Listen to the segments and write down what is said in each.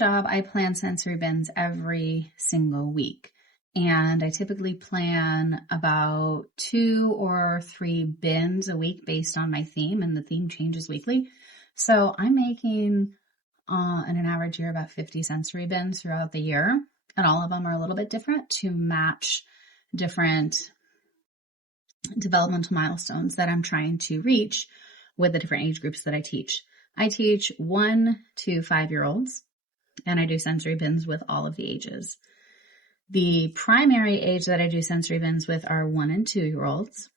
job, I plan sensory bins every single week. And I typically plan about 2 or 3 bins a week based on my theme, and the theme changes weekly. So I'm making, in an average year, about 50 sensory bins throughout the year. And all of them are a little bit different to match different developmental milestones that I'm trying to reach with the different age groups that I teach. I teach 1 to 5-year-olds, and I do sensory bins with all of the ages. The primary age that I do sensory bins with are 1 and 2-year-olds,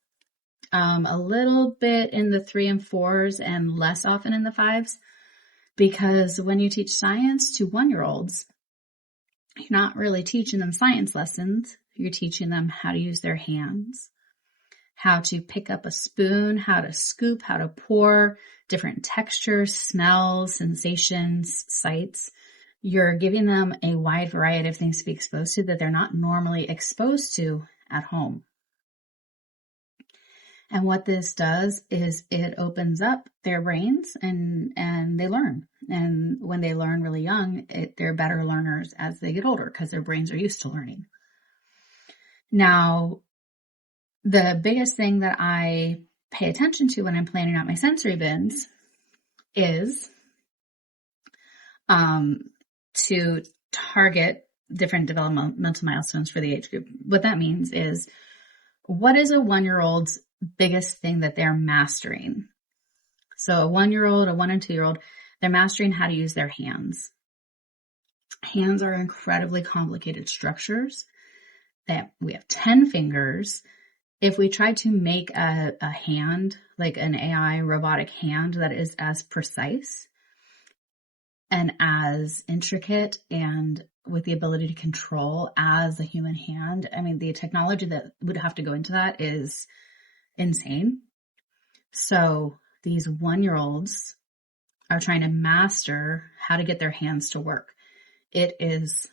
a little bit in the 3 and 4s and less often in the 5s, because when you teach science to 1-year-olds, you're not really teaching them science lessons. You're teaching them how to use their hands, how to pick up a spoon, how to scoop, how to pour, different textures, smells, sensations, sights. You're giving them a wide variety of things to be exposed to that they're not normally exposed to at home. And what this does is it opens up their brains and they learn. And when they learn really young, they're better learners as they get older because their brains are used to learning. Now, the biggest thing that I pay attention to when I'm planning out my sensory bins is to target different developmental milestones for the age group. What that means is, what is a 1-year-old's biggest thing that they're mastering? So a 1-year-old, a 1 and 2-year-old, they're mastering how to use their hands. Hands are incredibly complicated structures. We have 10 fingers. If we try to make a hand, like an AI robotic hand that is as precise and as intricate and with the ability to control as a human hand, I mean, the technology that would have to go into that is insane. So these 1-year-olds are trying to master how to get their hands to work. It is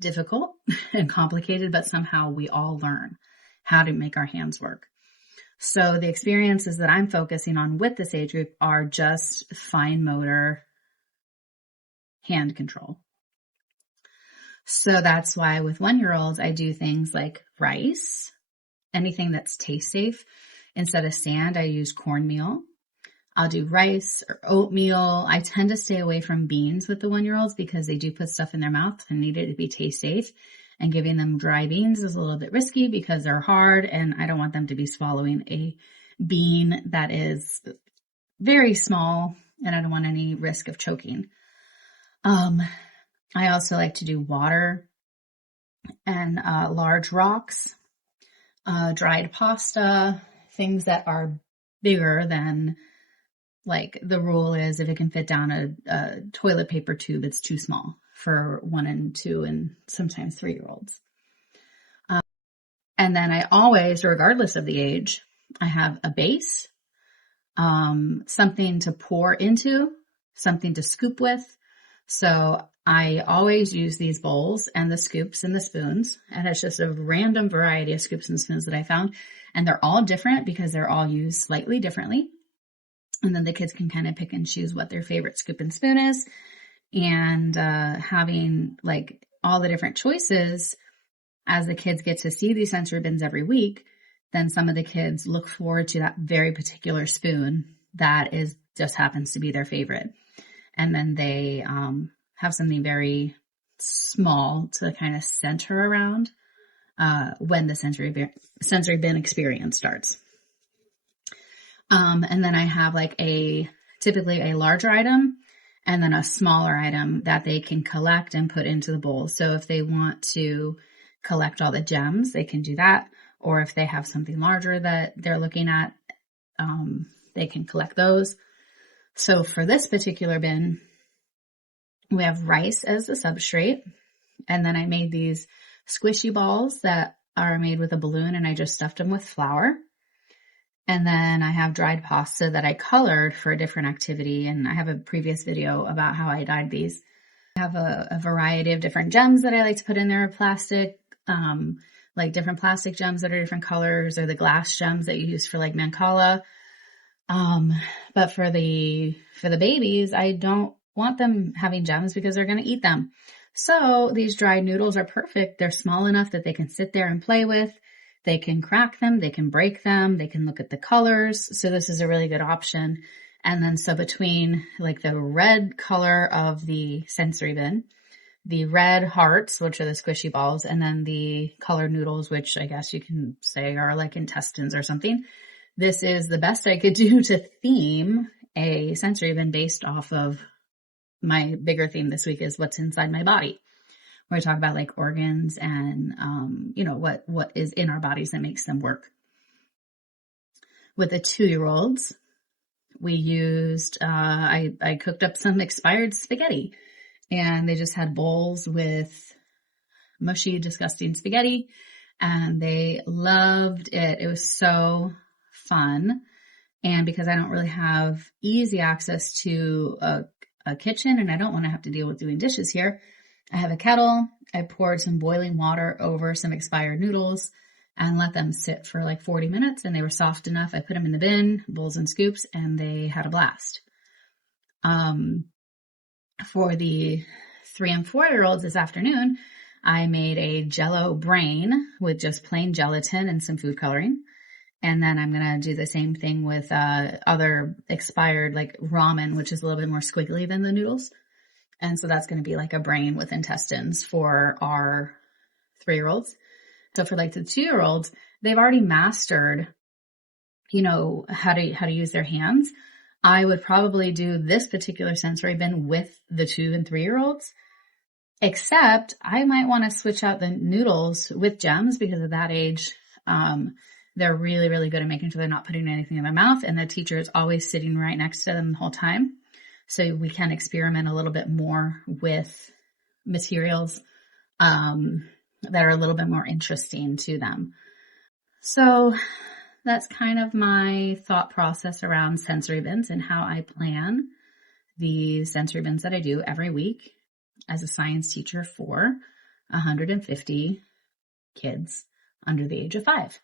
difficult and complicated, but somehow we all learn how to make our hands work. So the experiences that I'm focusing on with this age group are just fine motor hand control. So that's why with 1-year-olds, I do things like rice, anything that's taste safe. Instead of sand, I use cornmeal. I'll do rice or oatmeal. I tend to stay away from beans with the 1-year-olds because they do put stuff in their mouth and need it to be taste safe. And giving them dry beans is a little bit risky because they're hard and I don't want them to be swallowing a bean that is very small and I don't want any risk of choking. I also like to do water and large rocks, dried pasta, things that are bigger than, like the rule is if it can fit down a toilet paper tube, it's too small for 1 and 2 and sometimes 3-year-olds. And then I always, regardless of the age, I have a base, something to pour into, something to scoop with. So I always use these bowls and the scoops and the spoons, and it's just a random variety of scoops and spoons that I found. And they're all different because they're all used slightly differently. And then the kids can kind of pick and choose what their favorite scoop and spoon is. And having like all the different choices as the kids get to see these sensory bins every week, then some of the kids look forward to that very particular spoon that just happens to be their favorite. And then they have something very small to kind of center around when the sensory bin experience starts. And then I have like typically a larger item and then a smaller item that they can collect and put into the bowl. So if they want to collect all the gems, they can do that. Or if they have something larger that they're looking at, they can collect those. So for this particular bin, we have rice as the substrate. And then I made these squishy balls that are made with a balloon and I just stuffed them with flour. And then I have dried pasta that I colored for a different activity. And I have a previous video about how I dyed these. I have a variety of different gems that I like to put in there, plastic, like different plastic gems that are different colors, or the glass gems that you use for like Mancala. But for the babies, I don't want them having gems because they're going to eat them. So these dried noodles are perfect. They're small enough that they can sit there and play with. They can crack them, they can break them, they can look at the colors. So this is a really good option. And then so between like the red color of the sensory bin, the red hearts, which are the squishy balls, and then the colored noodles, which I guess you can say are like intestines or something. This is the best I could do to theme a sensory bin based off of my bigger theme this week is what's inside my body. Where I talk about like organs and, what is in our bodies that makes them work. With the 2-year-olds, we used, I cooked up some expired spaghetti, and they just had bowls with mushy, disgusting spaghetti, and they loved it. It was so fun. And because I don't really have easy access to a kitchen, and I don't want to have to deal with doing dishes here, I have a kettle. I poured some boiling water over some expired noodles and let them sit for like 40 minutes, and they were soft enough. I put them in the bin, bowls and scoops, and they had a blast. For the 3 and 4-year-olds this afternoon, I made a Jell-O brain with just plain gelatin and some food coloring. And then I'm going to do the same thing with other expired like ramen, which is a little bit more squiggly than the noodles. And so that's going to be like a brain with intestines for our 3-year-olds. So for like the 2-year-olds, they've already mastered, how to use their hands. I would probably do this particular sensory bin with the 2 and 3-year-olds, except I might want to switch out the noodles with gems because at that age, they're really, really good at making sure they're not putting anything in their mouth. And the teacher is always sitting right next to them the whole time. So we can experiment a little bit more with materials that are a little bit more interesting to them. So that's kind of my thought process around sensory bins and how I plan the sensory bins that I do every week as a science teacher for 150 kids under the age of 5.